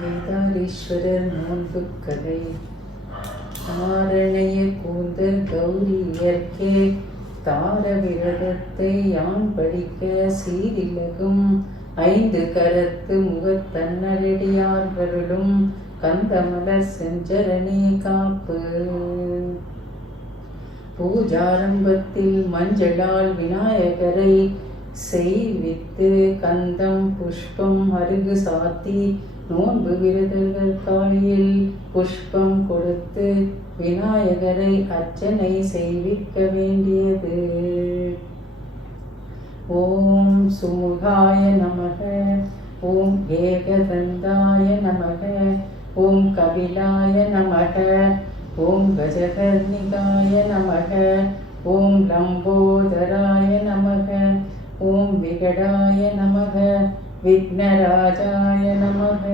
வேதாளீஸ்வரர் நோன்பு கதை. ஆரணைய கூந்தல் கௌரியர்க்கே தார விரதத்தை யான் படிக்க சீரிலகும் 5 கரத்து முகத்தன்னரடியார்களும் கந்தமலர் செஞ்சரணே காப்பு. பூஜாரம்பத்தில் மஞ்சளால் விநாயகரை செய்வித்து கந்தம் புஷ்பம் அருகு சாத்தி நோன்பு விரதர்கள் காலையில் புஷ்பம் கொடுத்து விநாயகரை அர்ச்சனை செய்விக்க வேண்டியது. ஓம் சுமுகாய நமக, ஓம் ஏகதந்தாய நமக, ஓம் கபிலாய நமக, ஓம் கஜகர்ணிகாய நமக, ஓம் லம்போதராய நமக, ஓம் விகடாய நமக, விக்னராஜாய நமக,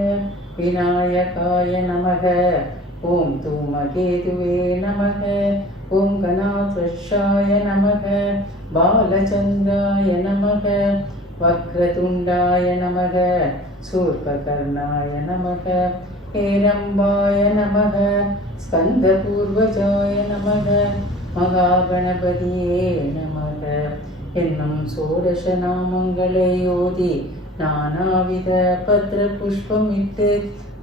விநாயகாய நமக, ஓம் தூமகேதுவே நமக, ஓம் கணாத்வஷாய நமக, பாலச்சந்திராய நமக, வக்ரதுண்டாய நமக, சூர்பகர்ணாய நமக, ஹேரம்பாய நமக, ஸ்கந்தபூர்வஜாய நமக, மகாகணபதியே நமக என்னும் சோடச நாமங்களை ஓதி நானாவித பத்ர புஷ்பமிட்டு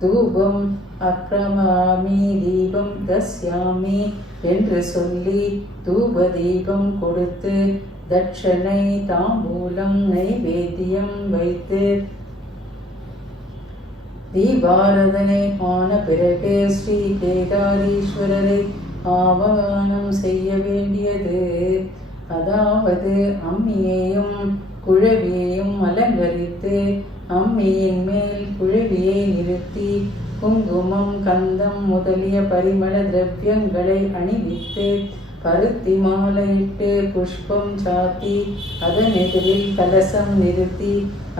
தூபம் அக்ரமாமி தீபம் தஸ்யாமி என்று சொல்லி தூப தீபம் கொடுத்து தட்சணை தாம்பூலம் நைவேத்தியம் வைத்து தீபாரதனை ஆன பிறகு ஸ்ரீ கேதாரீஸ்வரரை ஆவாகனம் செய்ய வேண்டியது. அதாவது அம்மியையும் குழவியையும் அலங்கரித்து அம்மியின் மேல் குழவியை நிறுத்தி குங்குமம் கந்தம் முதலிய பரிமள திரவியங்களை அணிவித்து பருத்தி மாலையிட்டு புஷ்பம் சாத்தி அதன் எதிரில் கலசம் நிறுத்தி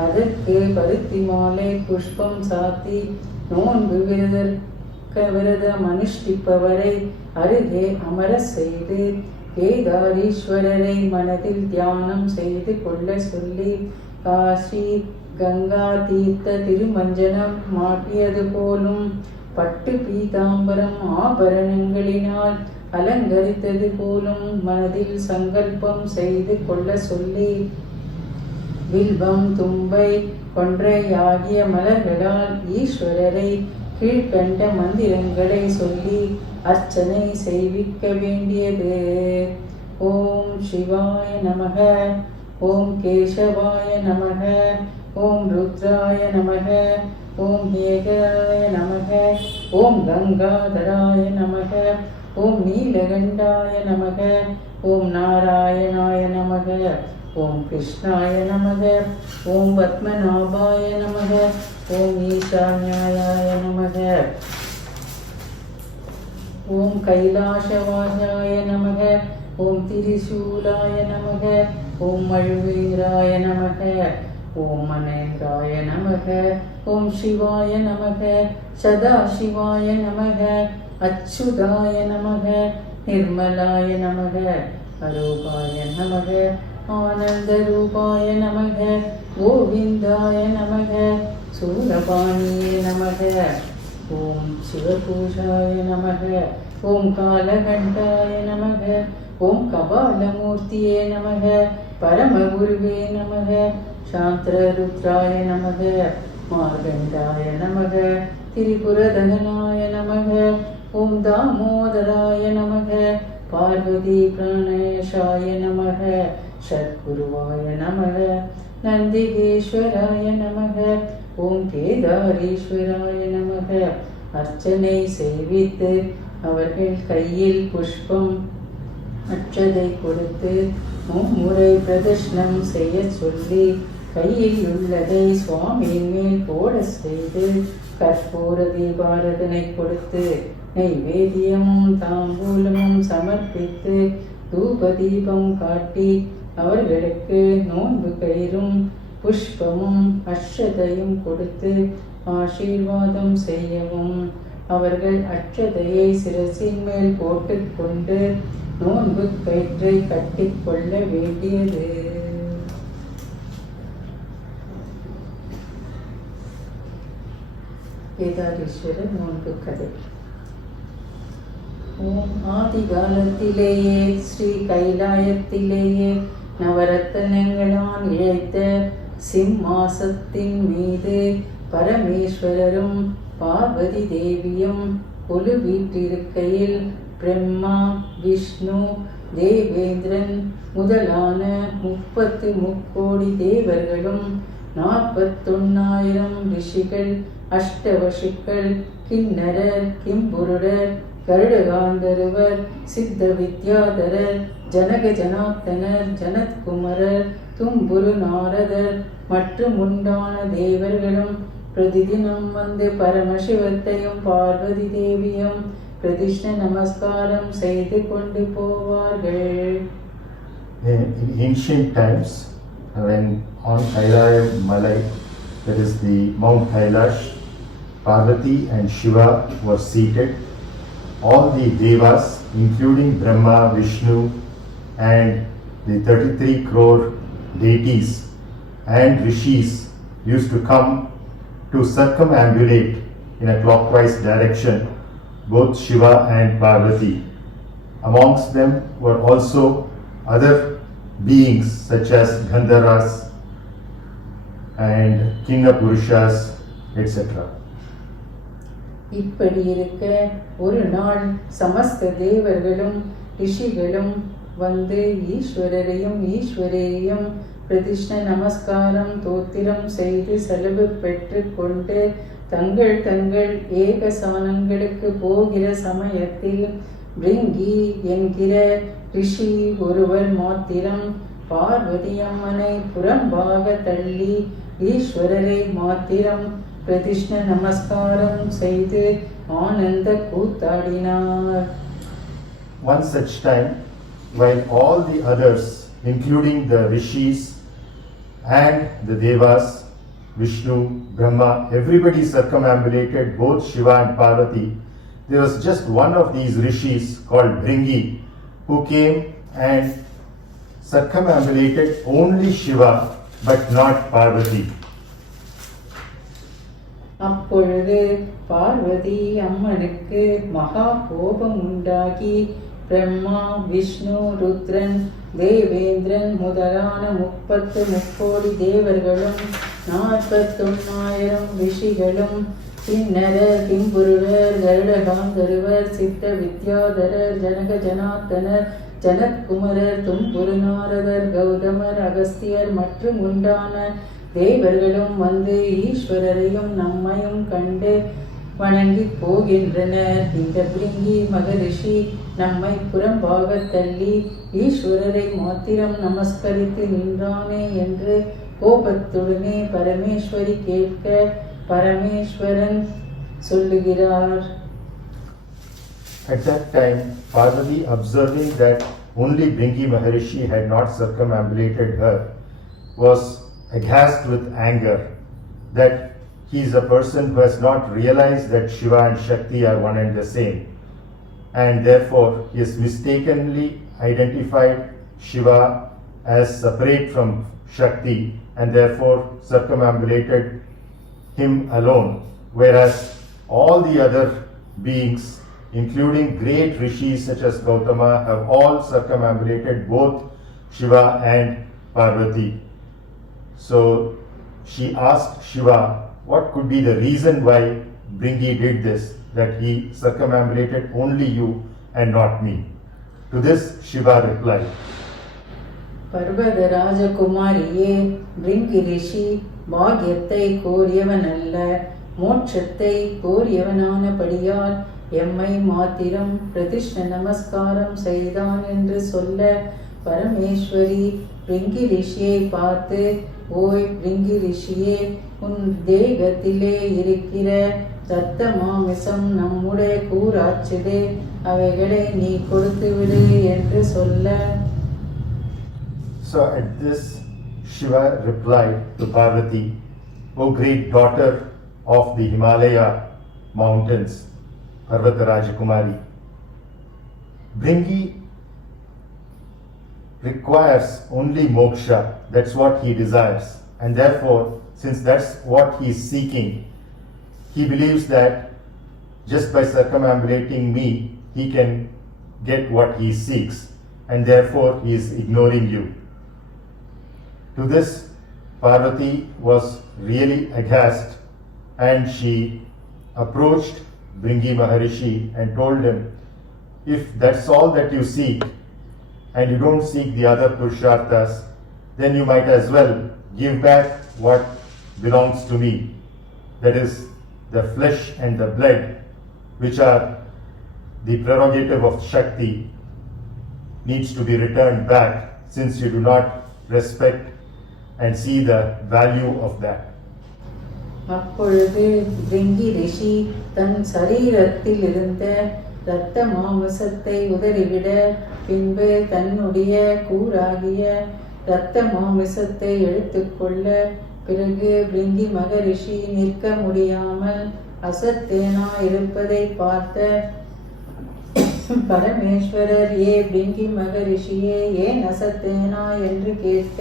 அதற்கு பருத்தி மாலை புஷ்பம் சாத்தி நோன்பு விரதம் அனுஷ்டிப்பவரை அருகே அமர செய்து கேதாரீஸ்வரரை மனதில் தியானம் செய்து கொள்ள சொல்லி காசி கங்கா தீர்த்த திருமஞ்சனம் மாட்டியது போலும் பட்டு பீதாம்பரம் ஆபரணங்களினால் அலங்கரித்தது போலும் மனதில் சங்கல்பம் செய்து கொள்ள சொல்லி வில்வம் தும்பை கொன்றை ஆகிய மலர்களால் ஈஸ்வரரை கீழ்கண்ட மந்திரங்களை சொல்லி அர்ச்சனை செய்விக்க வேண்டியது. ஓம் சிவாய நமக, ஓம் கேசவாய நமக, ஓம் ருத்ராய நமக, ஓம் ஏகாய நமக, ஓம் கங்காதராய நமக, ஓம் நீலகண்டாய நமக, ஓம் நாராயணாய நமக, ஓம் கிருஷ்ணாய நமக, ஓம் பத்மநாபாய நமக, ஓம் ஈசான்யாய நமக, ஓம் கைலாசவாசாய நமக, ஓம் திரிசூலாய நமக, ஓம் மழுவேந்திராய நமக, ஓம் மனேந்திராய நமக, ஓம் சிவாய நமக, சதாசிவாய நமக, அச்சுதாய நமக, நிர்மலாய நமக, அரூபாய நமக, ஆனந்தரூபாய நமக, கோவிந்தாய நமக, சூலபாணியே நமக, ஓம் சிவபூஷாய நமக, ஓம் காலகண்டாய நமக, ஓம் கபாலமூர்த்தியே நமக, பரமகுருவே நமக, சாந்திரருத்ராய நமக, மார்கண்டாய நமக, திரிபுரதகனாய நமக, ஓம் தாமோதராய நமக, பார்வதி பிரணேஷாய நமக, சத்குருவாய நமக, நந்திகேஸ்வராய நமக, ஓம் கேதாரீஸ்வராய நமக அர்ச்சனை செய்வித்து அவர்கள் கையில் புஷ்பம் அட்சதை கொடுத்து மும்முறை பிரதர்ஷனம் செய்ய சொல்லி கையில் உள்ளதை சுவாமியின் மேல் போட செய்து கற்பூர தீபாரதனை கொடுத்து நைவேத்தியமும் தாம்பூலமும் சமர்ப்பித்து தூப தீபம் காட்டி அவர்களுக்கு நோன்பு கயிறும் புஷ்பமும் அக்ஷதையும் கொடுத்து ஆசீர்வாதம் செய்யவும் அவர்கள் அக்ஷதையை சிரசின் மேல் போட்டுக்கொண்டு நோன்பு கயிற்றை கட்டிக்கொள்ள வேண்டியது. கேதாரீஸ்வரர் நோன்பு கதை. ஆதி காலத்திலேயே ஸ்ரீ கைலாயத்திலேயே நவரத்தனங்களால் இழைத்த சிம்மாசத்தின் மீது பரமேஸ்வரரும் பார்வதி தேவியும் கொலு வீற்றிருக்கையில் பிரம்மா, விஷ்ணு, தேவேந்திரன் முதலான 33 கோடி தேவர்களும் 41,000 ரிஷிகள், அஷ்டவசுக்கள், கிண்ணரர், கிம்புருடர், கருடகாந்தருவர், சித்த வித்யாதரர், ஜனக ஜனார்த்தனர், ஜனத்குமரர், தும்புரு நாரதர் மற்றும் உண்டான தேவர்களும் பிரதிதினம் வந்து பரமசிவத்தையும் பார்வதி தேவியும் பிரதிஷ்ண நமஸ்காரம் செய்து கொண்டு போவார்கள். In ancient times, when on Kailaya Malai, that is the Mount Kailash, Parvati and Shiva were seated. All the devas, including Brahma, Vishnu, and the 33 crore deities and rishis used to come to circumambulate in a clockwise direction both Shiva and Parvati. Amongst them were also other beings such as Gandharvas and Kinna Purushas, etc. இப்படி இருக்க ஒரு நாள் சமஸ்த தேவர்களும் ரிஷிகளும் வந்து ஈஸ்வரரையும் ஈஸ்வரியையும் பிரதிஷ்ண நமஸ்காரம் தோத்திரம் செய்து செலவு பெற்று கொண்டு தங்கள் தங்கள் ஏகசானங்களுக்கு போகிற சமயத்தில் பிரிங்கி என்கிற ரிஷி ஒருவர் மாத்திரம் பார்வதி அம்மனை புறம்பாக தள்ளி ஈஸ்வரரை மாத்திரம் பிரதிஷ்ண நமஸ்காரம் செய்து ஆனந்த கூத்தாடினார். One such time, while all the others, including the rishis and the devas, Vishnu, Brahma, everybody circumambulated both Shiva and Parvati, there was just one of these rishis called Bringi who came and circumambulated only Shiva but not Parvati. அப்பொழுது பார்வதி அம்மனுக்கு மகா கோபம் உண்டாகி பிரம்மா, விஷ்ணு, ருத்ரன், தேவேந்திரன் முதலான 33 கோடி தேவர்களும் 41,000 ரிஷிகளும் கிண்ணரர், கிம்புருடர், கருடகாந்தருவர், சித்த வித்யாதரர், ஜனக ஜனார்த்தனர், ஜனத்குமரர், தும்புரு நாரதர், கௌதமர், அகஸ்தியர் மற்றும் உண்டான தேவர்களும் வந்து ஈஸ்வரரையும் நம்மையும் கண்டு வணங்கி போகின்றனர். இந்த பிரிங்கி மகரிஷி நம்மை புறம்பாக தள்ளி ஈஸ்வரரை மாத்திரம் நமஸ்கரித்து நின்றானே என்று கோபத்துடனே பரமேஸ்வரி கேட்க பரமேஸ்வரன் சொல்லுகிறார். At that time, Parvati, observing that only Bringi Maharishi had not circumambulated her, was aghast with anger that he is a person who has not realized that Shiva and Shakti are one and the same, and therefore he has mistakenly identified Shiva as separate from Shakti and therefore circumambulated him alone, whereas all the other beings, including great rishis such as Gautama, have all circumambulated both Shiva and Parvati. So she asked Shiva what could be the reason why Bringi did this, that he circumambulated only you and not me. To this Shiva replied, பர்வத ராஜகுமாரியே, பிரிங்கி ரிஷி பாக்யத்தை கோரியவன் அல்ல, மோட்சத்தை கோரியவனானபடியால் எம்மை மாத்திரம் பிரதிஷ்ட நமஸ்காரம் செய்தான் என்று சொல்ல பரமேஸ்வரி பிரிங்கி ரிஷியை பார்த்து, ஓய் பிரிங்கி ரிஷியே, உன் தேகத்திலே இருக்கிற ரத்த மாமிசம் நம்முடைய கூறாச்சுதே, அவைகளை நீ கொடுத்து விடு என்று சொல்ல. So at this, Shiva replied to Parvati, O great daughter of the Himalaya mountains, Parvata Rajakumari, Bringi requires only moksha, that's what he desires. And therefore, since that's what he is seeking, he believes that just by circumambulating me, he can get what he seeks, and therefore he is ignoring you. To this, Parvati was really aghast, and she approached Bringi Maharishi and told him, if that's all that you seek, and you don't seek the other Purusharthas, then you might as well give back what belongs to me. That is, the flesh and the blood, which are the prerogative of Shakti, needs to be returned back, since you do not respect and see the value of that. அப்பொழுது பிரிங்கி ரிஷி தன் சரீரத்தில் இருந்த இரத்த மாமிசத்தை உதறிவிட, பின்பு தன்னுடைய கூறாகிய இரத்த மாமிசத்தை எடுத்துக்கொள்ள, பிறகு பிரிங்கி மகரிஷி நிற்க முடியாமல் அசத்தேனா இருப்பதை பார்த்த பரமேஸ்வரர், ஏ பிரிங்கி மகரிஷியே, ஏன் அசத்தேனா என்று கேட்க,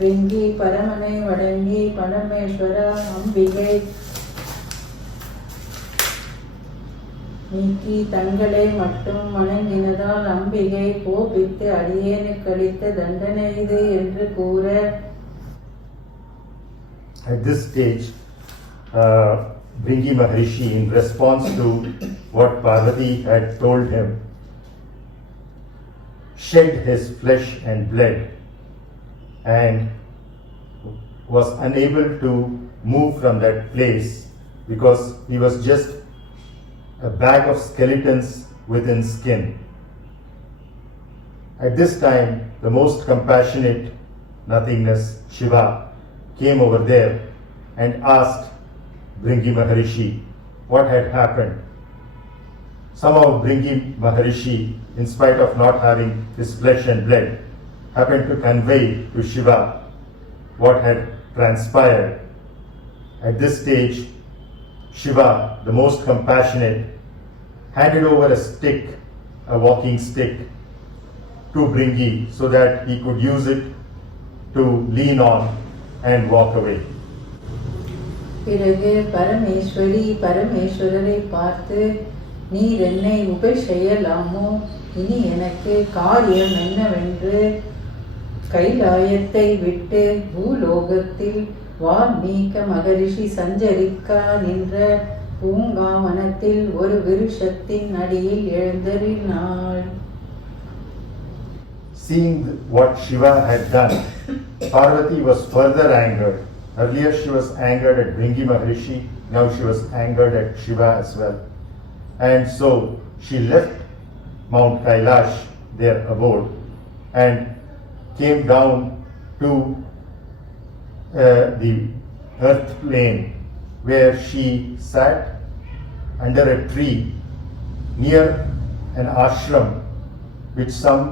பிரிங்கி பரமனை வணங்கி, பரமேஸ்வரா, அம்பிகை நீக்கி தங்களை மட்டும் வணங்கினதால் அம்பிகை கோபித்து அடியேனுக்கு அளித்த தண்டனை இது என்று கூற. At this stage, Bringi Maharishi, in response to what Parvati had told him, shed his flesh and blood and was unable to move from that place because he was just a bag of skeletons within skin. At this time, the most compassionate nothingness, Shiva, came over there and asked Bringi Maharishi what had happened. Somehow Bringi Maharishi, in spite of not having his flesh and blood, happened to convey to Shiva what had transpired. At this stage, Shiva, the most compassionate, handed over a stick, a walking stick, to Bringi so that he could use it to lean on and walk away. பிறகு பரமேஸ்வரி பரமேஸ்வரரை பார்த்து, நீர் என்னை உபசெய்யலாமோ? இனி எனக்கு காரியம் என்னவென்று கைலாயத்தை விட்டு பூலோகத்தில் வால்மீக மகரிஷி சஞ்சரிக்கா நின்ற பூங்காவனத்தில் ஒரு விருஷத்தின் அடியில் எழுந்தருளினாள். Seeing what Shiva had done, Parvati was further angered. Earlier she was angered at Bringi Maharishi, now she was angered at Shiva as well. And so she left Mount Kailash, their abode, and came down to the earth plane, where she sat under a tree near an ashram, which some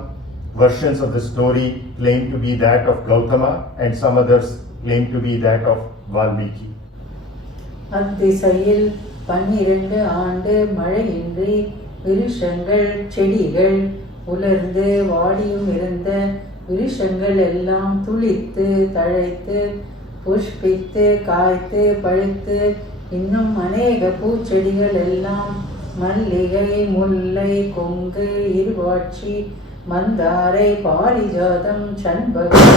versions of the story claim to be that of Gautama and some others claim to be that of Valmiki. அத்திசையில் 12 ஆண்டு மழையின்றி விருஷங்கள் செடிகள் உலர்ந்து வாடியும் இருந்த விருஷங்கள் எல்லாம் துளித்து தழைத்து புஷ்பித்து காய்த்து பழுத்து இன்னும் அநேக பூச்செடிகள் எல்லாம் மல்லிகை முல்லை கொங்கு இருவாட்சி மந்தாரை பாரிஜாதம் சண்பகம்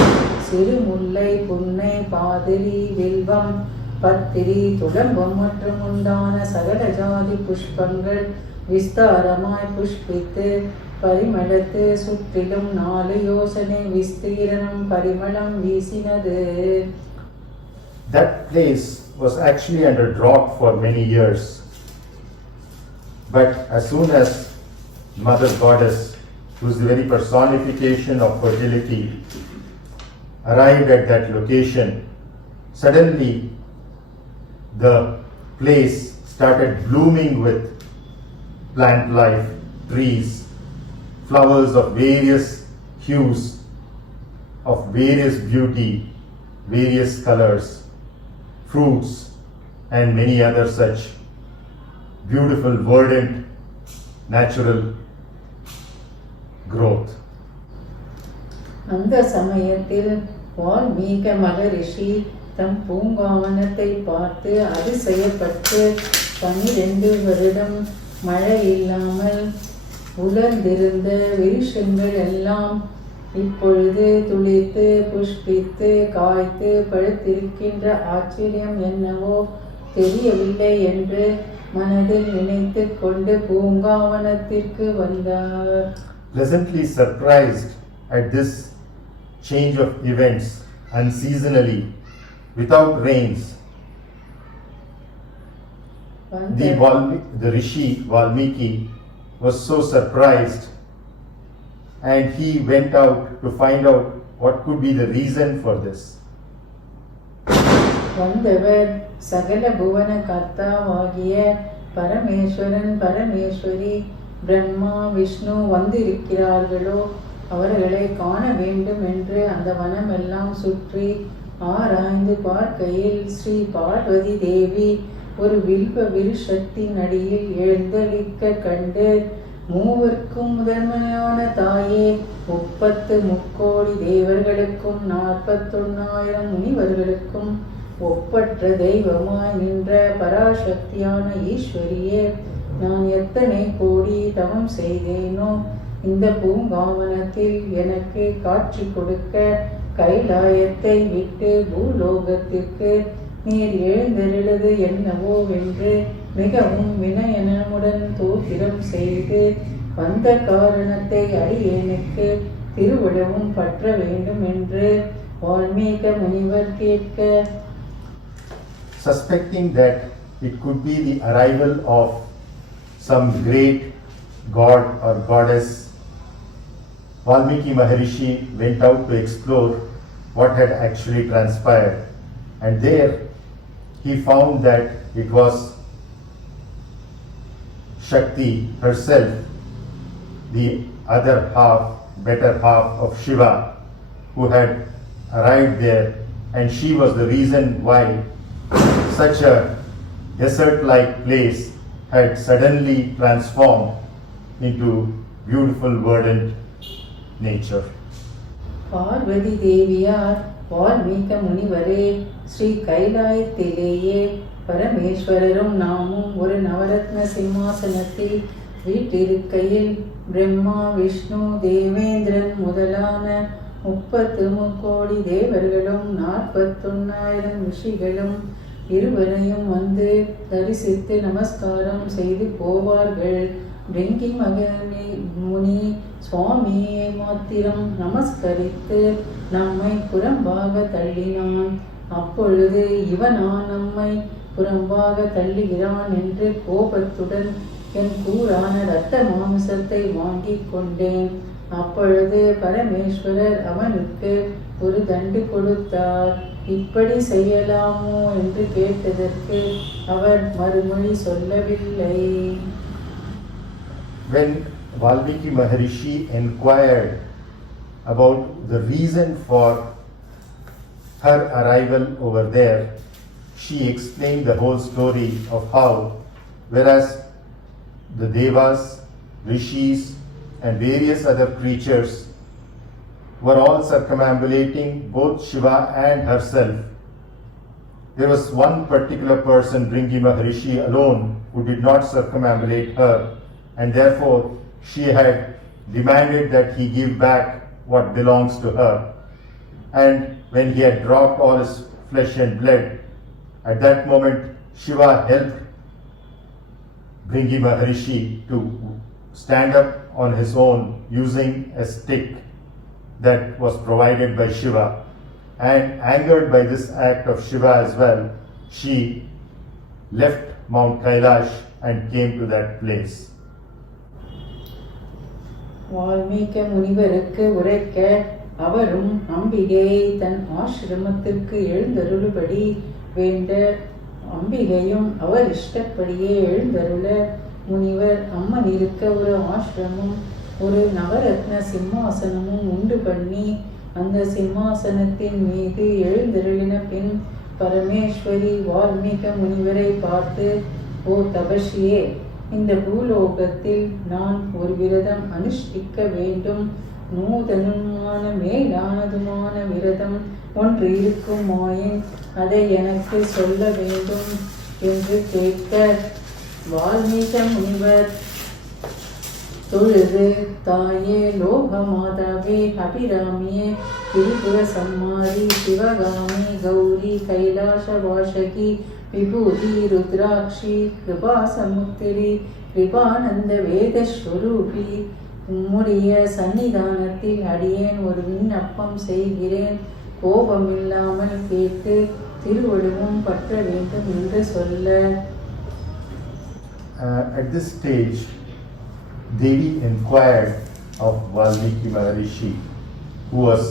சிறுமுல்லை புன்னை பாதிரி வில்வம் பத்திரி துளம்பம் மற்றும் உண்டான சகல ஜாதி புஷ்பங்கள் விஸ்தாரமாய் புஷ்பித்து பரிமளத்து சுற்றிலும் 4 யோசனை விஸ்தீரணம் Parimalam வீசினது. That place was actually under drought for many years. But as soon as Mother Goddess, who is the very personification of fertility, arrived at that location, suddenly the place started blooming with plant life, trees, flowers of various hues, of various beauty, various colors, fruits, and many other such beautiful, verdant, natural growth. அந்த சமயத்தில் வால்மீக மகரிஷி தம் பூங்காவனத்தை பார்த்து அதிசயப்பட்டு 12 வருடம் மழை இல்லாமல் உலர்ந்திருந்த விருஷங்கள் எல்லாம் இப்பொழுது துளிர்த்து புஷ்பித்து காய்த்து பழுத்திருக்கின்ற ஆச்சரியம் என்னவோ தெரியவில்லை என்று மனதில் நினைத்து கொண்டு பூங்காவனத்திற்கு வந்தார். Pleasantly surprised at this change of events unseasonally, without rains, the Rishi Valmiki was so surprised, and he went out to find out what could be the reason for this. வந்தவர் சகல புவன கர்த்தாவாகிய பரமேஸ்வரன் பரமேஸ்வரி பிரம்மா விஷ்ணு வந்திருக்கிறார்களோ அவர்களை காண வேண்டும் என்று அந்த வனமெல்லாம் சுற்றி ஆராய்ந்து பார்க்கையில் ஸ்ரீ பார்வதி தேவி ஒரு வில்வ விருஷத்தின் அடியில் எழுந்தளிக்க கண்டு, மூவர்க்கும் முதன்மையான தாயே, 30 முக்கோடி தேவர்களுக்கும் 41,000 முனிவர்களுக்கும் ஒப்பற்ற தெய்வமாய் நின்ற பராசக்தியான ஈஸ்வரியே, நான் எத்தனை கோடி தவம் செய்தேனோ இந்த பூங்காவனத்தில் எனக்கு காட்சி கொடுக்க கைலாயத்தை விட்டு பூலோகத்திற்கு நீர் எழுந்தருளது என்னவோ என்று மிகவும் வினயனமுடன் தோத்திரம் செய்து வந்த காரணத்தை அடியேனுக்கு திருவிழவும் பற்ற வேண்டும் என்று வால்மீக முனிவர் கேட்க, suspecting that it could be the arrival of some great god or goddess, Valmiki Maharishi went out to explore what had actually transpired, and there he found that it was Shakti herself, the other half, better half of Shiva, who had arrived there, and she was the reason why such a desert-like place had suddenly transformed into beautiful, verdant nature. Parvati தேவியார் வால்மீக முனிவரே, ஸ்ரீ கைலாயத்திலேயே பரமேஸ்வரரும் நாமும் ஒரு நவரத்ன சிம்மாசனத்தில் வீட்டிருக்கையில் பிரம்மா விஷ்ணு தேவேந்திரன் முதலான 30 முக்கோடி தேவர்களும் 41,000 ரிஷிகளும் இருவரையும் வந்து தரிசித்து நமஸ்காரம் செய்து போவார்கள். பிரிங்கி மகனி முனி சுவாமியை மாத்திரம் நமஸ்கரித்து நம்மை புறம்பாக தள்ளினான். அப்பொழுது இவனா நம்மை புறம்பாக தள்ளுகிறான் என்று கோபத்துடன் என் கூறான இரத்த மாமிசத்தை வாங்கிக் கொண்டேன். அப்பொழுது பரமேஸ்வரர் அவனுக்கு ஒரு தண்டு கொடுத்தார். இப்படி செய்யலாமோ என்று கேட்டதற்கு அவர் மறுமொழி சொல்லவில்லை. When Valmiki Maharishi inquired about the reason for her arrival over there, she explained the whole story of how, whereas the Devas, Rishis, and various other creatures were all circumambulating both Shiva and herself, there was one particular person, Bringi Maharishi alone, who did not circumambulate her, and therefore she had demanded that he give back what belongs to her. And when he had dropped all his flesh and blood, at that moment Shiva helped Bringi Maharishi to stand up on his own using a stick that was provided by Shiva. And angered by this act of Shiva as well, she left Mount Kailash and came to that place. வால்மீக முனிவருக்கு உரைக்க அவரும் அம்பிகையை தன் ஆசிரமத்திற்கு எழுந்தருளுபடி வேண்ட அம்பிகையும் அவர் இஷ்டப்படியே எழுந்தருள முனிவர் அம்மன் இருக்க ஒரு ஆசிரமும் ஒரு நவரத்ன சிம்மாசனமும் உண்டு பண்ணி அந்த சிம்மாசனத்தின் மீது எழுந்தருளின பின் பரமேஸ்வரி வால்மீக முனிவரை பார்த்து, ஓ தபஸ்வியே, இந்த பூலோகத்தில் நான் ஒரு விரதம் அனுஷ்டிக்க வேண்டும். நூதனமான மேலானதுமான விரதம் ஒன்று இருக்குமாயின் அதை எனக்கு சொல்ல வேண்டும் என்று கேட்க வால்மீக முனிவர் தொழுது, தாயே லோக மாதாவே அபிராமியே திரிபுர சம்மாரி சிவகாமி கௌரி கைலாச வாசகி விபூதி ருத்ராட்சி கிருபா சமுத்திரி கிருபானந்த வேதஸ்வரூபி, உம்முடைய சன்னிதானத்தில் அடியேன் ஒரு விண்ணப்பம் செய்கிறேன். கோபமில்லாமல் கேட்டு திருவடுவும் பற்ற வேண்டும் என்று சொல்ல. At this stage, Devi inquired of Valmiki Maharishi, who was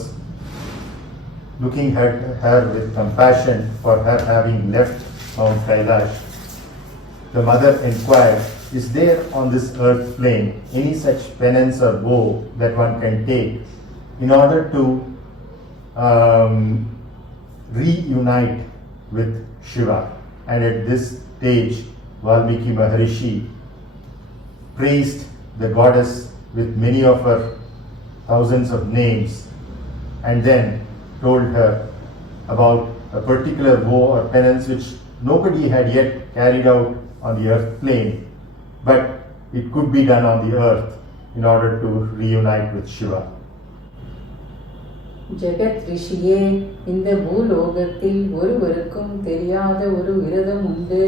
looking at her with compassion for her having left Mount Kailash. The mother inquired, is there on this earth plane any such penance or vow that one can take in order to reunite with Shiva? And at this stage, Valmiki Maharishi praised the goddess with many of her thousands of names, and then told her about a particular vow or penance which nobody had yet carried out on the earth plane, but it could be done on the earth in order to reunite with Shiva. ஜெகத் ரிஷியே, இந்த பூலோகத்தில் ஒருவருக்கும் தெரியாத ஒரு விரதம் உண்டு.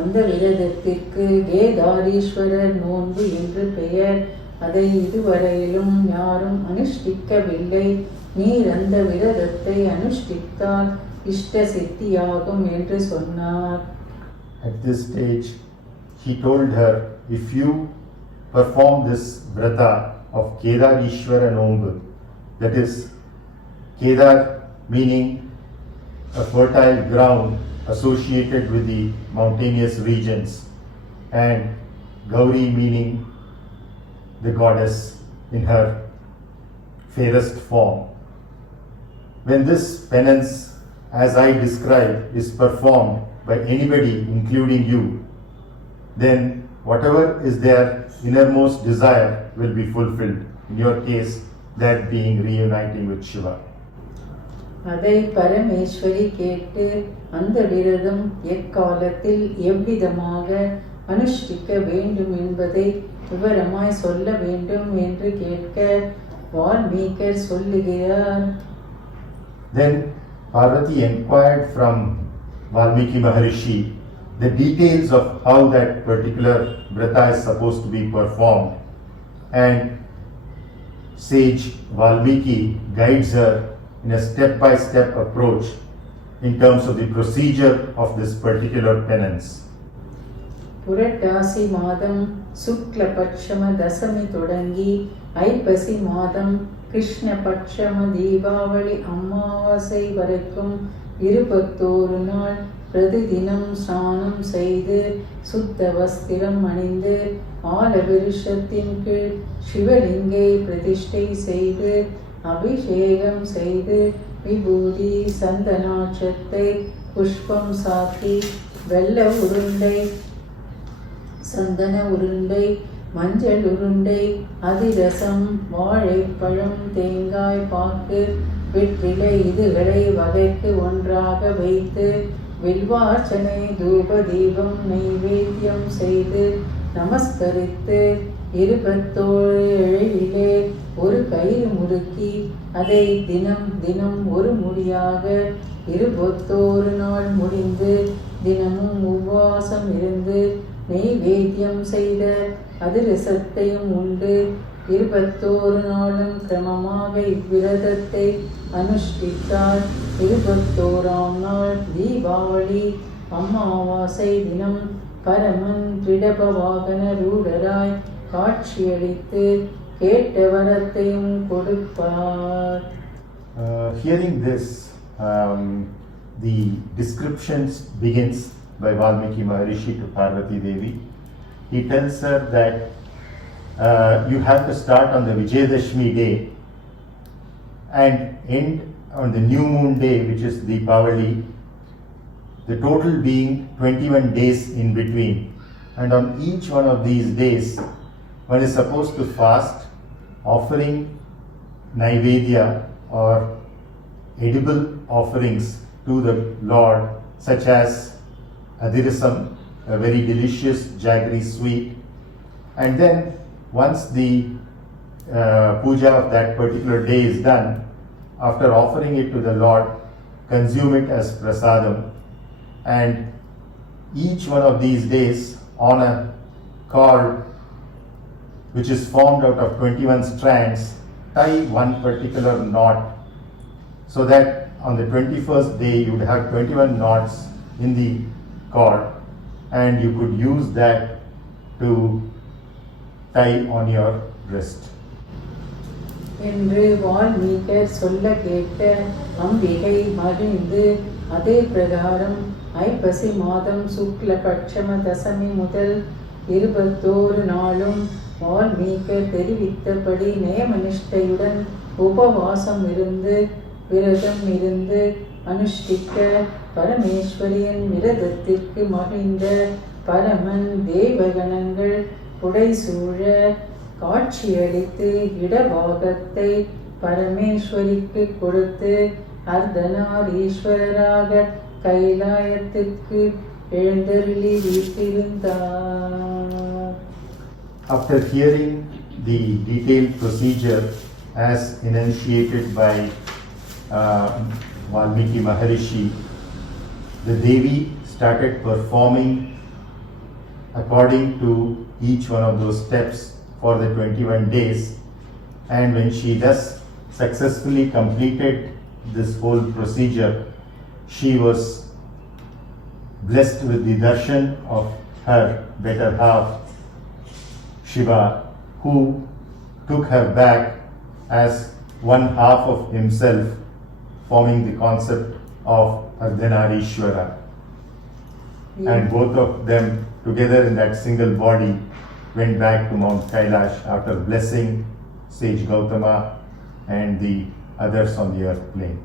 அந்த விரதத்திற்கு கேதாரீஸ்வரர் நோன்பு என்று பெயர். அதை இதுவரையிலும் யாரும் அனுஷ்டிக்கவில்லை. நீர் அந்த விரதத்தை அனுஷ்டித்தால் இஷ்ட சித்தியாகும் என்று சொன்னார். At this stage, he told her, if you perform this vrata of Kedarishwara Nombu, that is, Kedar meaning a fertile ground associated with the mountainous regions, and Gauri meaning the goddess in her fairest form. When this penance, as I described, is performed by anybody, including you, then whatever is their innermost desire will be fulfilled. In your case, that being reuniting with Shiva. அதை பரமேஸ்வரி கேட்டு அந்த விரதம் எக்காலத்தில் எவ்விதமாக அனுஷ்டிக்க வேண்டும் என்பதை விவரமாய் சொல்ல வேண்டும் என்று கேட்க வால்மீகர் சொல்லுகிறார். Then Parvati inquired from Valmiki Maharishi the details of how that particular vrata is supposed to be performed, and sage Valmiki guides her in a step-by-step approach in terms of the procedure of this particular penance. புரட்டாசி மாதம் சுக்லபட்சம தசமி தொடங்கி ஐப்பசி மாதம் கிருஷ்ணபட்சம தீபாவளி அமாவாசை வரைக்கும் 21 நாள் பிரதிதினம் ஸ்நானம் செய்து சுத்த வஸ்திரம் அணிந்து ஆலவிருஷத்தின் கீழ் சிவலிங்கை பிரதிஷ்டை செய்து அபிஷேகம் செய்து விபூதி சந்தனாட்சத்தை புஷ்பம் சாத்தி வெள்ள உருண்டை சந்தன உருண்டை மஞ்சள் உருண்டை அதிரசம் வாழைப்பழம் தேங்காய் பாக்கு வெற்றிலை இதுகளை வகைக்கு ஒன்றாக வைத்து வில்வார்ச்சனை தூப தீபம் நைவேத்தியம் செய்து நமஸ்கரித்து 27 எழிலே ஒரு கயிறு முறுக்கி அதை தினம் தினம் ஒரு முடியாக 21 நாள் முடிந்து தினமும் உபவாசம் இருந்து நெய்வேத்தியம் செய்த அதிரசத்தையும் உண்டு 21 நாளும் கிரமமாக இவ்விரதத்தை அனுஷ்டித்தார். 21ஆம் நாள் தீபாவளி அமாவாசை தினம் பரமன் விடப வாகன ரூடராய் காட்சியளித்து கேட்ட வரத்தையும் கொடுப்பார். Hearing this, the descriptions begins by Valmiki Maharishi to Parvati Devi. He tells her that you have to start on the Vijayadashmi day and end on the new moon day, which is Deepavali, the total being 21 days in between. And on each one of these days, one is supposed to fast, offering Naivedya or edible offerings to the Lord, such as Adhirisam, a very delicious jaggery sweet. And then once the puja of that particular day is done, after offering it to the Lord, consume it as prasadam. And each one of these days on a cord which is formed out of 21 strands, tie one particular knot, so that on the 21st day you would have 21 knots in the cord, and you could use that to tie on your wrist. என்று வால்மீகர் சொல்ல கேட்ட அம்பிகை மகிழ்ந்து அதே பிரகாரம் ஐப்பசி மாதம் சுக்ல பட்சம தசமி முதல் 21 நாளும் வால்மீகர் தெரிவித்தபடி நேமனிஷ்டையுடன் உபவாசம் இருந்து விரதம் இருந்து அனுஷ்டிக்க பரமேஸ்வரியின் விரதத்திற்கு மகிழ்ந்த பரமன் தேவகணங்கள் புடைசூழ காட்சியளித்து இடபாகத்தை பரமேஸ்வரிக்கு கொடுத்து அர்த்தநாரீஸ்வரராக கைலாயத்திற்கு எழுந்தருளி வீற்றிருந்தார். After hearing the detailed procedure as enunciated by Valmiki Maharishi, the Devi started performing according to each one of those steps for the 21 days. And when she thus successfully completed this whole procedure, she was blessed with the darshan of her better half, Shiva, who took her back as one half of himself, forming the concept of Ardhanarishwara. And both of them together in that single body went back to Mount Kailash after blessing sage Gautama and the others on the earth plane.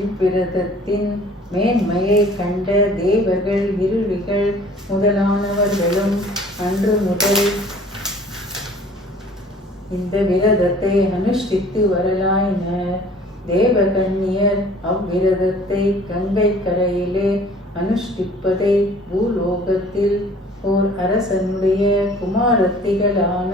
இவ்விரதத்தின் மேன்மையை கண்ட தேவர்கள் இருளிகள் முதலானவர்களும் அன்று முதல் இந்த விரதத்தை அனுஷ்டித்து வரலாயினர். தேவகன்னியர் அவ்விரதத்தை கங்கை கரையிலே அனுஷ்டிப்பதை பூலோகத்தில் ஓர் அரசனுடைய குமாரத்திகளான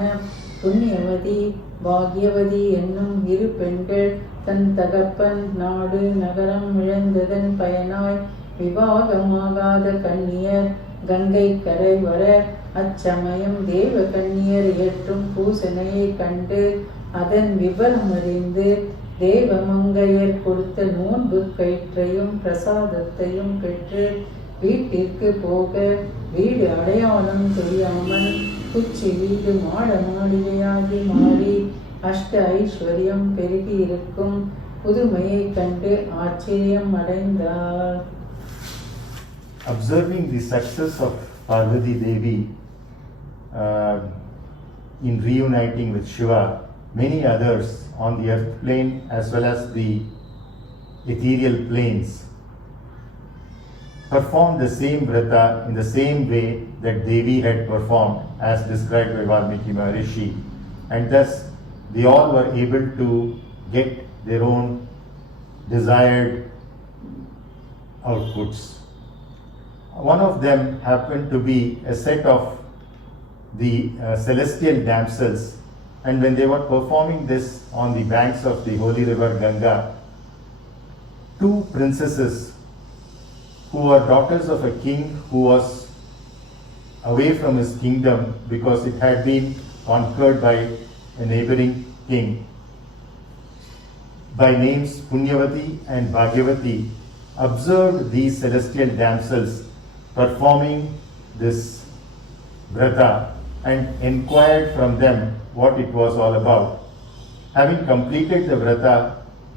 புண்ணியவதி பாக்யவதி என்னும் இரு பெண்கள் தன் தகப்பன் நாடு நகரம் இழந்ததன் பயனாய் விவாகமாகாத கன்னியர் கங்கை கரை வர அச்சமயம் தேவ கன்னியர் ஏற்றும் பூசனையை கண்டு அதன் விபரம் அறிந்து தேவமங்கையர் கொடுத்த நோன்பு கயிற்றையும் பிரசாதத்தையும் பெற்று வீட்டிற்கு போக வீடு அடையாளம் தெரியாமல் குச்சி வீடு மாட மாளிகையாகி மாறி அஷ்ட ஐஸ்வர்யம் பெருகி இருக்கும் புதுமையை கண்டு ஆச்சரியம் அடைந்தார். Observing the success of Parvati Devi in reuniting with Shiva, many others on the earth plane as well as the ethereal planes performed the same vrata in the same way that Devi had performed as described by Valmiki Maharishi, and thus they all were able to get their own desired outputs. One of them happened to be a set of the celestial damsels, and when they were performing this on the banks of the holy river Ganga, two princesses who were daughters of a king who was away from his kingdom because it had been conquered by a neighboring king, by names Punyavati and Bhagyavati, observed these celestial damsels performing this Vrata and inquired from them what it was all about. Having completed the Vrata,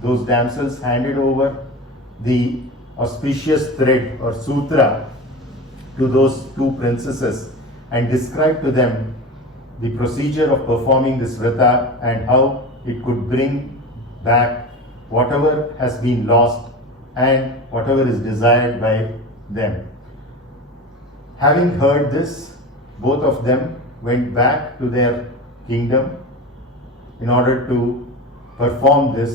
those damsels handed over the auspicious thread or sutra to those two princesses and described to them the procedure of performing this Vrata and how it could bring back whatever has been lost and whatever is desired by them. Having heard this, both of them went back to their kingdom in order to perform this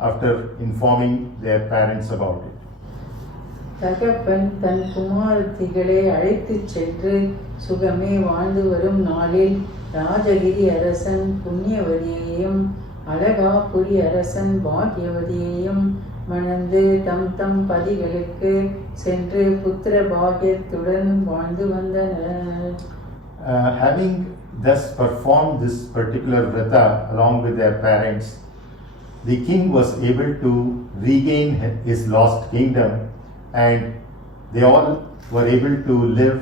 after informing their parents about it. தகப்பன் தன் குமாரத்திகளை அழைத்துச் சென்று சுகமே வாழ்ந்து வரும் நாளில் ராஜகிரி அரசன் புண்ணியவதியையும் அழகாபுரி அரசன் பாக்யவதியையும் மணந்து தம் தம் பதிகளுக்கு சென்று புத்திர பாக்யத்துடன் வாழ்ந்து வந்தனர். Having thus performed this particular vrata along with their parents, the king was able to regain his lost kingdom and they all were able to live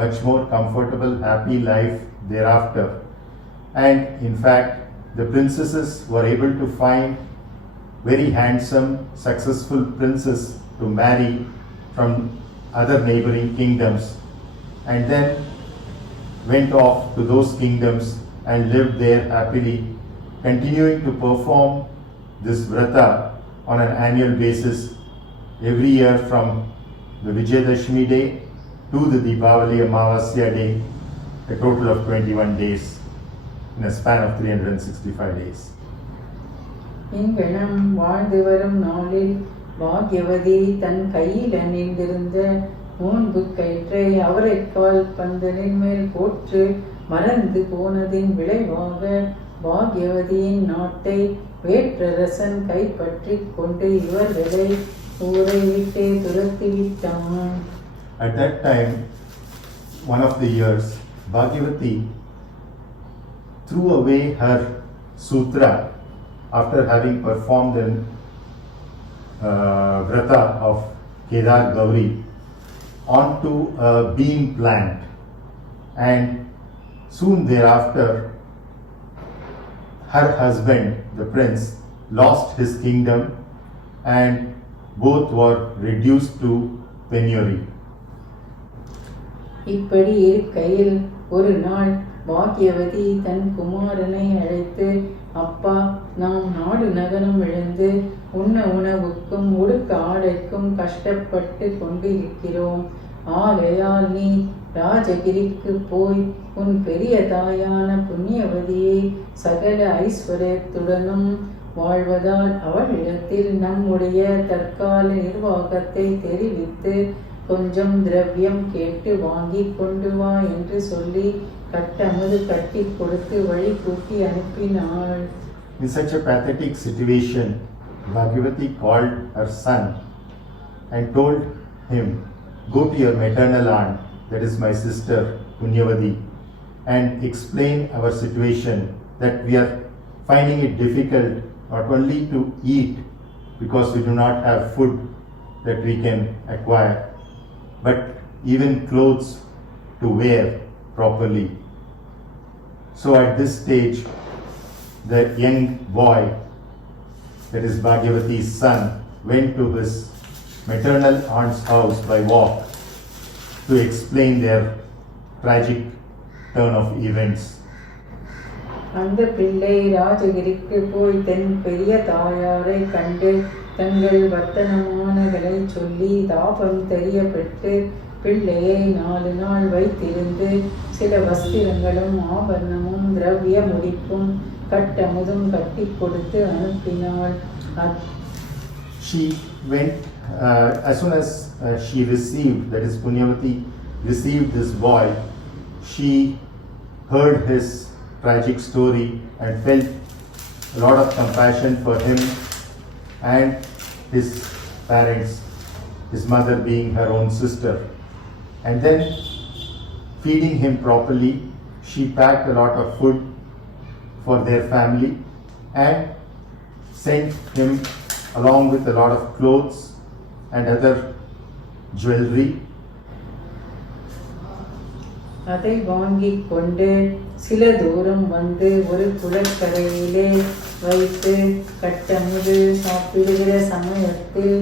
much more comfortable, happy life thereafter. And in fact, the princesses were able to find very handsome, successful princes to marry from other neighboring kingdoms and then went off to those kingdoms and lived there happily, continuing to perform this vrata on an annual basis every year from the Vijayadashmi day to the Deepavali Amavasya day, a total of 21 days in a span of 365 days. இங்கனம் வாழ்ந்து வரும் நாளில் பாக்யவதி தன் கையில் அணிந்திருந்த மூன்பு கயிற்றை அவரைக்கால் பந்தலின் மேல் போற்று மறந்து போனதின் விளைவாக பாக்யவதியின் நாட்டை வேற்றரசன் கைப்பற்றி கொண்டு இவர்களை ஊரை விட்டே துரத்திவிட்டான். At that time, one of the years, Bhagyavati threw away her sutra after having performed an vrata of Kedar Gauri onto a bean plant, and soon thereafter her husband, the prince, lost his kingdom and both were reduced to penury. இப்படி இருக்கையில் ஒரு நாள் பாக்யவதி தன் குமாரனை அழைத்து, அப்பா, நாம் நாடு நகரம் இழந்து உண்ண உணவுக்கும் உடுக்க ஆடைக்கும் கஷ்டப்பட்டு கொண்டிருக்கிறோம். ஆகையால் நீ ராஜகிரிக்கு போய் உன் பெரிய தாயான புண்ணியவதியை சகல ஐஸ்வர்யத்துடனும் வாழ்வதால் அவளிடத்தில் நம்முடைய தற்கால நிர்வாகத்தை தெரிவித்து கொஞ்சம் திரவியம் கேட்டு வாங்கி கொண்டு வா என்று சொல்லி கட்டமது கட்டி கொடுத்து வழி கூட்டி அனுப்பினாள். In such a pathetic situation, Bhagavati called her son and told him, go to your maternal aunt, that is my sister Punyavadi, and explain our situation, that we are finding it difficult not only to eat because we do not have food that we can acquire, but even clothes to wear properly. So at this stage, the young boy, that is Bhagyavati's son, went to his maternal aunt's house by walk to explain their tragic turn of events. அந்த பிள்ளை ராஜகிரிக்கு போய் தன் பெரிய தாயாரை கண்டு தங்கள் வர்த்தனமானகளை சொல்லி தாபம் தெரியப்பட்டு பிள்ளையை 4 நாள் வைத்திருந்து சில வஸ்திரங்களும் ஆபரணமும் திரவிய முடிப்பும் கட்டமுதும் கட்டி கொடுத்து அனுப்பினாள். She went, as soon as she received, that is Punyavati received this boy, she heard his tragic story and felt a lot of compassion for him and his parents, his mother being her own sister. And then, feeding him properly, she packed a lot of food for their family and sent him along with a lot of clothes and other jewelry. அதை வாங்கிக் கொண்டு சில தூரம் வந்து ஒரு குளக்கரையிலே வைத்து கட்டமுது சாப்பிடுகிற சமயத்தில்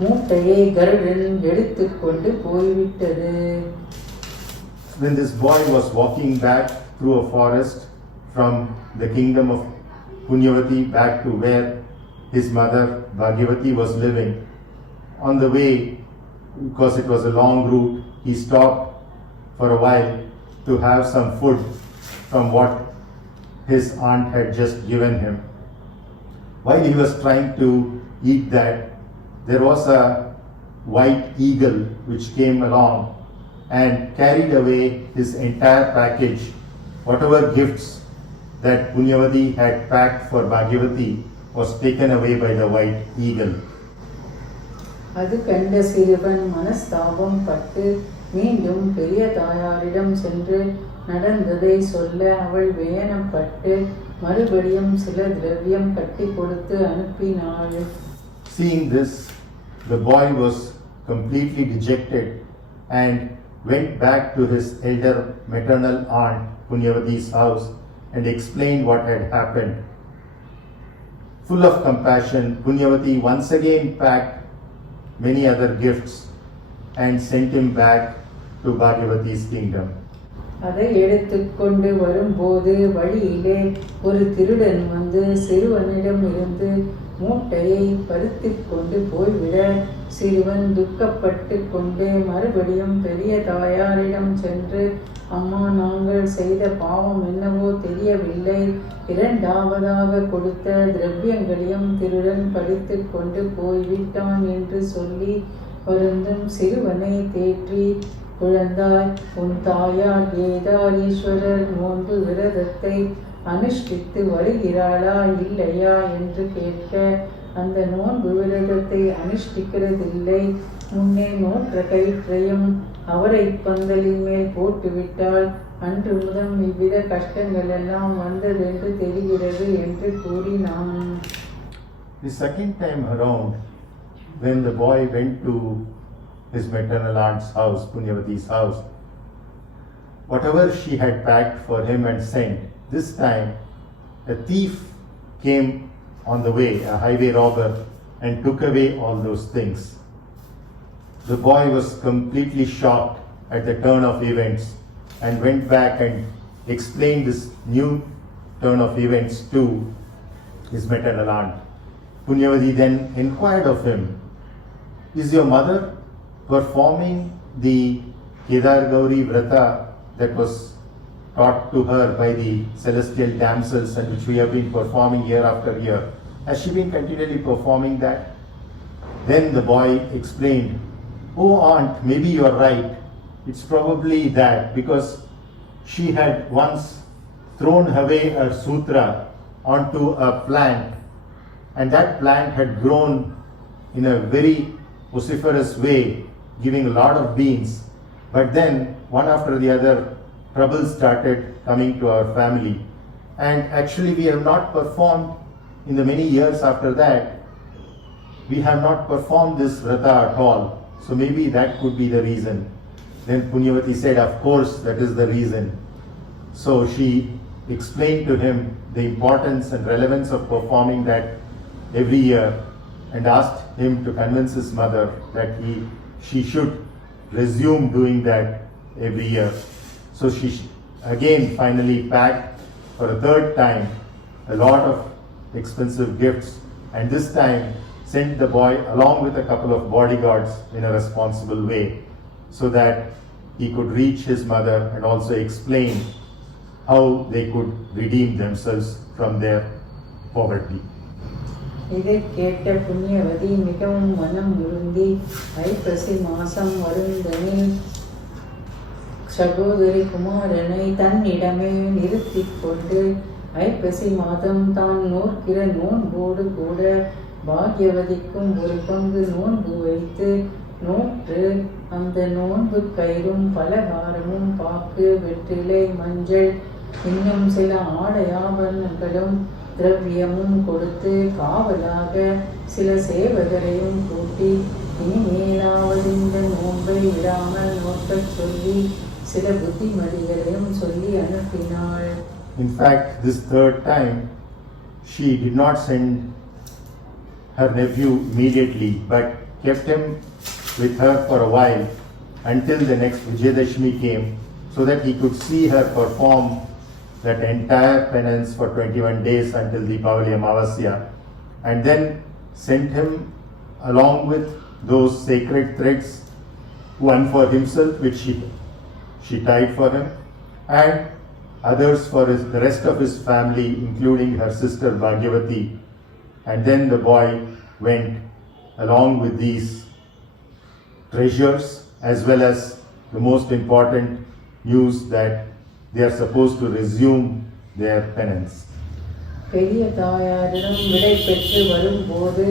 மூட்டையை கருடன் எடுத்துக்கொண்டு போய்விட்டது. When this boy was walking back through a forest from the kingdom of Punyavati back to where his mother Bhagyavati was living, on the way, because it was a long route, he stopped for a while to have some food from what his aunt had just given him. While he was trying to eat that, there was a white eagle which came along and carried away his entire package. Whatever gifts that Punyavati had packed for Bhagyavati was taken away by the white eagle. அது கண்ட சிறுவன் மனஸ்தாபம் பட்டு மீண்டும் பெரிய தாயாரிடம் சென்று நடந்ததை சொல்ல அவள் வேதனைப்பட்டு மறுபடியும் சில திரவியம் கட்டி கொடுத்து அனுப்பினாள். Seeing this, the boy was completely dejected and went back to his elder maternal aunt Punyavati's house and explained what had happened. Full of compassion, Punyavati once again packed many other gifts and sent him back to Bhagyavati's kingdom. அதை எடுத்துக்கொண்டு வரும்போது வழியிலே ஒரு திருடன் வந்து சிறுவனிடம் இருந்து மூட்டையை பறித்து கொண்டு போய்விட சிறுவன் துக்கப்பட்டு கொண்டே மறுபடியும் பெரிய தாயாரிடம் சென்று, அம்மா, நாங்கள் செய்த பாவம் என்னவோ தெரியவில்லை, இரண்டாவதாக கொடுத்த திரவியங்களையும் திருடன் பறித்து கொண்டு போய்விட்டான் என்று சொல்லி வருந்தும் சிறுவனை தேற்றி, குழந்தாய், உன் தாயார் கேதாரீஸ்வரர் நோன்பு விரதத்தை அனுஷ்டித்து வருகிறாளா இல்லையா என்று கேட்க, அந்த நோன்பு விரதத்தை அனுஷ்டிக்கிறதில்லை, முன்னே நோற்ற கயிற்றையும் அவரை பந்தலின் மேல் போட்டுவிட்டால் அன்று முதல் இவ்வித கஷ்டங்கள் எல்லாம் வந்ததென்று தெரிகிறது என்று கூறினான். The second time around, when the boy went to his maternal aunt's house, Punyavati's house, whatever she had packed for him and sent, this time a thief came on the way, a highway robber, and took away all those things. The boy was completely shocked at the turn of events and went back and explained this new turn of events to his maternal aunt. Punyavati then inquired of him, "Is your mother performing the Kedar Gauri Vrata that was taught to her by the celestial damsels and which we have been performing year after year? Has she been continually performing that?" Then the boy explained, "Oh aunt, maybe you are right. It's probably that, because she had once thrown away her sutra onto a plant, and that plant had grown in a very vociferous way, giving a lot of beans. But then, one after the other, troubles started coming to our family. And actually we have not performed in the many years after that, we have not performed this vrata at all. So maybe that could be the reason." Then Punyavati said, "Of course, that is the reason." So she explained to him the importance and relevance of performing that every year and asked him to convince his mother that she should resume doing that every year. So she again finally packed for a third time a lot of expensive gifts, and this time sent the boy along with a couple of bodyguards in a responsible way so that he could reach his mother and also explain how they could redeem themselves from their poverty. இதை கேட்ட புண்ணியவதி மிகவும் மனம் உருந்தி ஐப்பசி மாசம் வருந்தனில் சகோதரி குமாரனை தன்னிடமே நிறுத்திக் கொண்டு ஐப்பசி மாதம் தான் நோக்கிற நோன்போடு கூட பாக்யவதிக்கும் ஒரு பங்கு நோன்பு வைத்து நோற்று அந்த நோன்பு கயிறும் பலகாரமும் பாக்கு வெற்றிலை மஞ்சள் இன்னும் சில ஆடையாபரணங்களும் திரவியமும் கொடுத்து காவலாக சில சேவகரையும் கூட்டி இனிமேலாவது இந்த நோன்பை விடாமல் நோக்கச் சொல்லி சில புத்திமதிகளையும் சொல்லி அனுப்பினாள். In fact, this third time, she did not send her nephew immediately, but kept him with her for a while until the next Vijayadashmi came, so that he could see her perform that entire penance for 21 days until Deepavali Amavasya, and then sent him along with those sacred threads, one for himself which she tied for him, and others for the rest of his family, including her sister Bhagyavati. And then the boy went along with these treasures, as well as the most important news that they are supposed to resume their penance. பெரிய தாயாரிடம் விடை பெற்று வரும்போது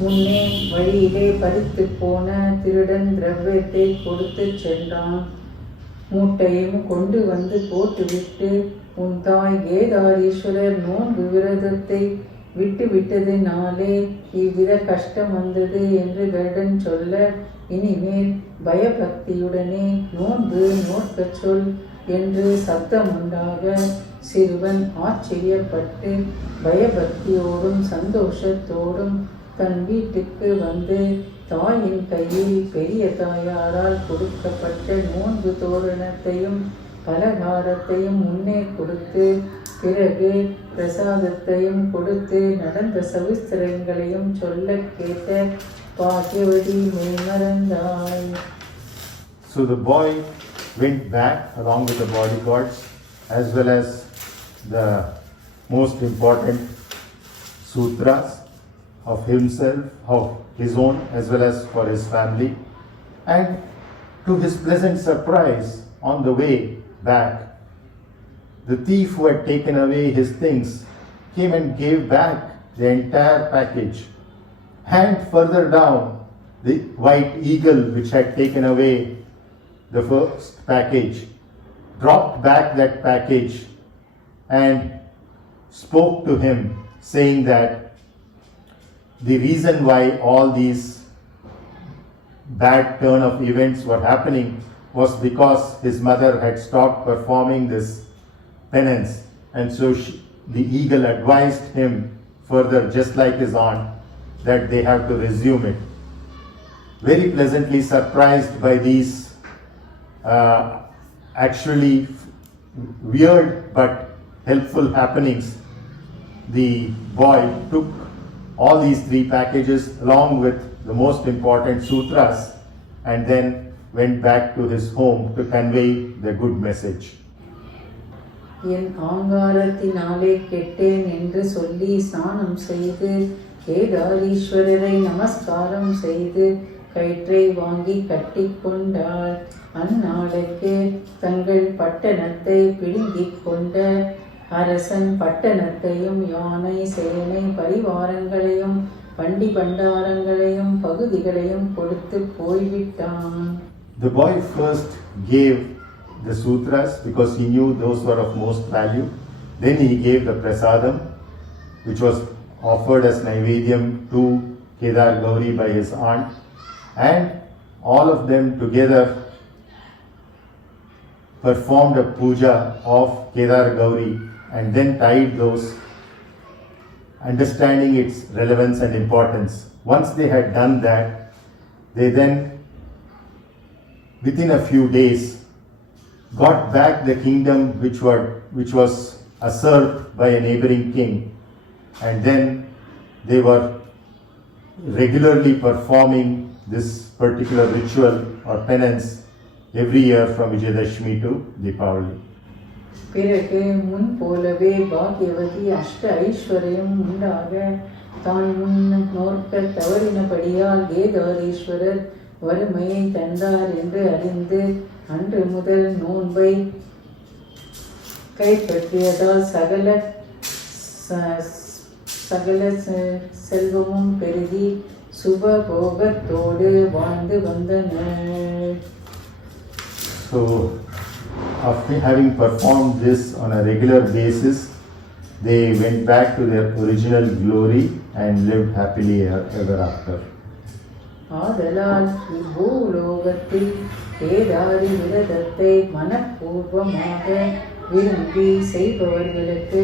முன்னே வழியிலே பறித்து போன திருடன் திரவியத்தை கொடுத்து சென்றான். மூட்டையும் கொண்டு வந்து போட்டுவிட்டு, உன் தாய் கேதாரீஸ்வரர் நோன்பு விரதத்தை விட்டு விட்டதினாலே இவ்வித கஷ்டம் வந்தது என்று கருடன் சொல்ல, இனிமேல் பயபக்தியுடனே நோன்பு நோக்கச் சொல் என்று சத்தம் உண்டாக சிறுவன் ஆச்சரியப்பட்டு பயபக்தியோடும் சந்தோஷத்தோடும் தன் வீட்டுக்கு வந்து தாயின் கையில் பெரிய தாயாரால் கொடுக்கப்பட்ட நோன்பு தோரணத்தையும் பலகாரத்தையும் முன்னே கொடுத்து, பிறகு பிரசாதத்தையும் கொடுத்து நடந்த சவிஸ்தரங்களையும் சொல்ல கேட்ட Bhagyavathi மெய்மறந்தாய். So the boy went back along with the bodyguards, as well as the most important sutras of himself, of his own, as well as for his family. And to his pleasant surprise, on the way back, the thief who had taken away his things came and gave back the entire package. And further down, the white eagle which had taken away the first package dropped back that package and spoke to him, saying that the reason why all these bad turn of events were happening was because his mother had stopped performing this penance, and so the eagle advised him further, just like his aunt, that they have to resume it. Very pleasantly surprised by these actually weird but helpful happenings, the boy took all these three packages along with the most important sutras and then went back to his home to convey the good message. என் ஆங்காரத்தினாலே கெட்டேன் என்று சொல்லி ஸ்நானம் செய்து கேதாரீஸ்வரரை நமஸ்காரம் செய்து கயிற்றை வாங்கி கட்டிக்கொண்டாள். அந்நாளுக்கு தங்கள் பட்டணத்தை பிடுங்கிக் கொண்ட அரசன் பட்டணத்தையும் யானை சேனை பரிவாரங்களையும் பண்டி பண்டாரங்களையும் பகுதிகளையும் கொடுத்து போய்விட்டான். The boy first gave the sutras because he knew those were of most value. Then he gave the prasadam, which was offered as Naivedyam to Kedar Gauri by his aunt, and all of them together performed a puja of Kedar Gauri and then tied those, understanding its relevance and importance. Once they had done that, they then, within a few days, got back the kingdom which was usurped by a neighboring king, and then they were regularly performing this particular ritual or penance every year from Vijayadashmi to Deepavali. பிறகு முன் போலவே பாக்யவதி அஷ்ட ஐஸ்வர்யம் உண்டாக தான் முன் நோக்க தவறினபடியால் கேதாரீஸ்வரர் வறுமையை தந்தார் என்று அறிந்து அன்று முதல் நோன்பை கைப்பற்றியதால் சகல செல்வமும் பெருகி சுபபோகத்தோடு வாழ்ந்து வந்தனர். So, after having performed this on a regular basis, they went back to their original glory and lived happily ever after. ஆதலால் இவ்வூலோகத்தில் வேதாரி விரதத்தை மனப்பூர்வமாக விரும்பி செய்பவர்களுக்கு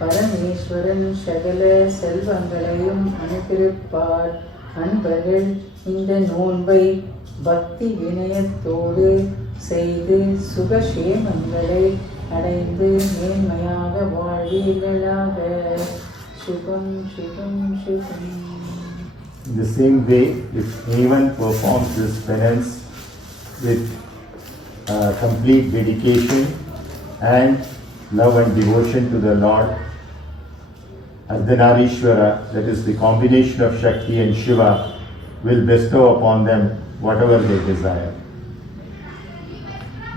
பரமேஸ்வரன் சகல செல்வங்களையும் அனுகிரகிப்பார். அன்பர்கள் இந்த நோன்பை பக்தி வினயத்தோடு செய்து சுகசேமங்களை அடைந்து மேன்மையாக வாழ்வீர்களாக. சுகம் சுகம் சுகம். In the same way, if anyone performs this penance with complete dedication and love and devotion to the Lord, Ardhanarishwara, that is the combination of Shakti and Shiva, will bestow upon them whatever they desire.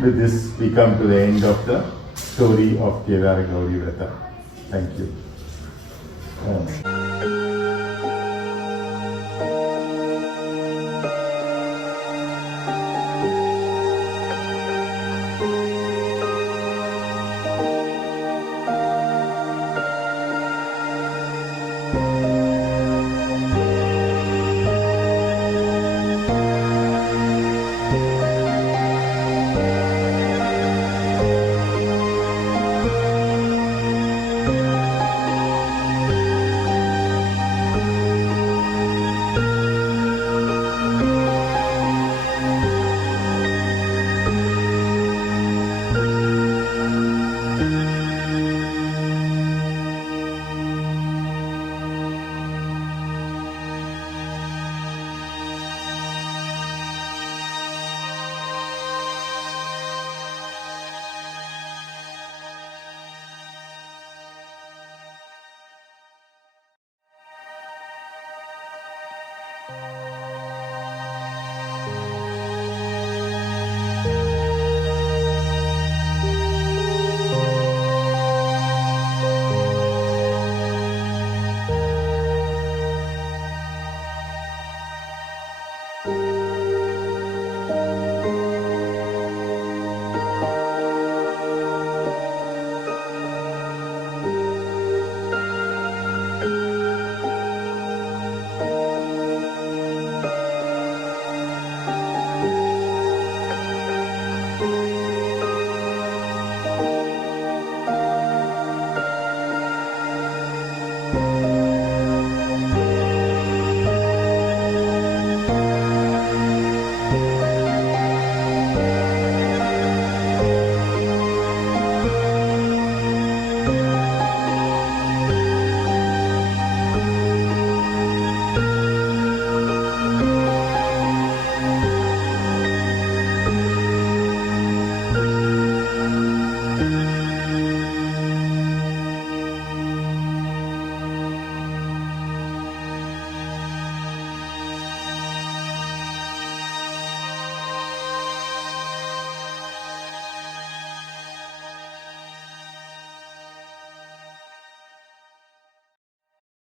With this, we come to the end of the story of Kedara Gauri Vrata. Thank you.